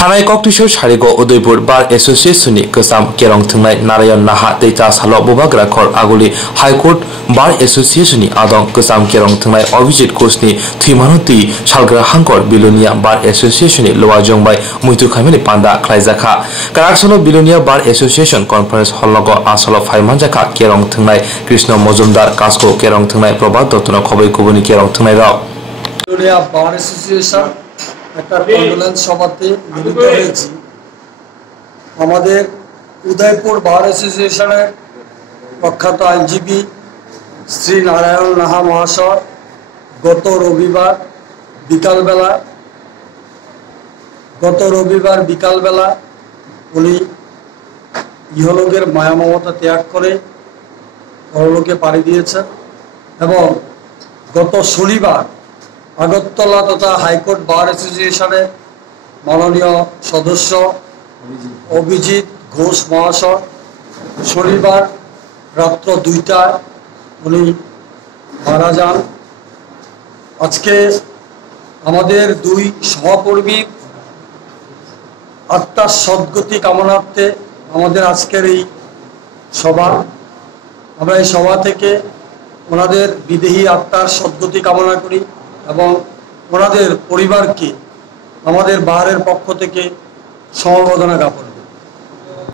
Thanai Koktisho Sharigo Udaipur Bar Associationo Kesam Kerong Thwinai Narayan Naha Deita Salo Bubagra Khor Aguli High Court Bar Associationo Adong Kesam Kerong Thwinai Obijit Kosni Thwimanuti Salgra Hangkor Belonia Bar Associationo Lowajong by Muito Khamini Panda Khailaikha Karaksono Belonia Bar Association Conference Hologo Asolo Phaimanjaka Kerong Thwinai Krishna Mozumdar Kasko Kerong Thwinai Probad Dotno Khoboi Kubuni Kerong Thwinai Rao Belonia Bar Association একটা convince সভাতে মিলিত হয়েছি। আমাদের উদয়পুর বার অ্যাসোসিয়েশনের প্রখ্যাত আইনজীবী শ্রী নারায়ণ নাহা মহাশয় গত রবিবার বিকালবেলা উনি ইহলোকের মায়া মমতা ত্যাগ করে পরলোকে পাড়ি দিয়েছেন এবং গত শনিবার আগরতলা তথা হাইকোর্ট বার অ্যাসোসিয়েশনের মাননীয় সদস্য অভিজিৎ ঘোষ মহাশয় শনিবার রাত্র 2টায় উনি মারা যান। আজকে আমাদের দুই সহকর্মীর আত্মার সদ্গতি কামনার্থে আমাদের আজকের এই সভা। আমরা এই সভা থেকে ওনাদের বিদেহী আত্মার সদ্গতি কামনা করি এবং ওনাদের পরিবারকে আমাদের বারের পক্ষ থেকে সমবেদনা জ্ঞাপন